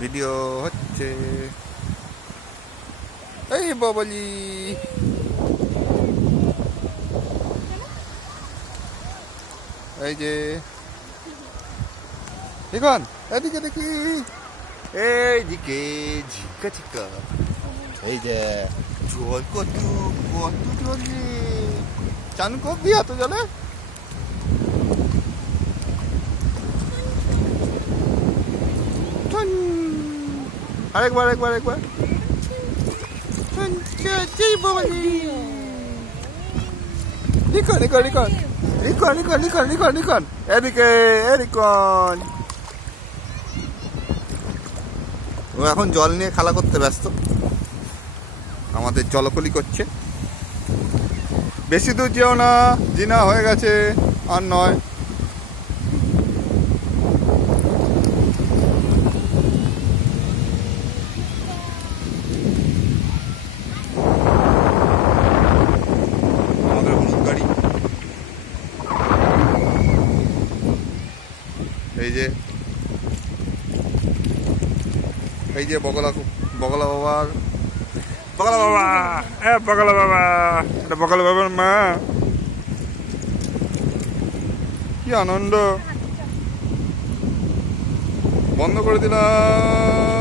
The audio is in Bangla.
ভিডিও হচ্ছে। এই বাবালি, এই যে দেখুন এদিকে দেখি, এইদিকে ঝিকা ঝিকা, এই যে জল কত কত জলে চান করবি এত জলে? আরেকবার একবার একবার লিখন লিখন লিখন লিখন লিখন লিখন লিখন লিখন এদিকে এদিকন। ও এখন জল নিয়ে খেলা করতে ব্যস্ত, আমাদের জলকলি করছে। বেশি দূর যেও না, জিনা হয়ে গেছে, আর নয়। আমাদের হলুদ গাড়ি, এই যে এই যে বগলা বগলা বাবার বগলা বাবা, বগলা বাবা, এটা বগলা বাবার মা। কি আনন্দ! বন্ধ করে দিলাম।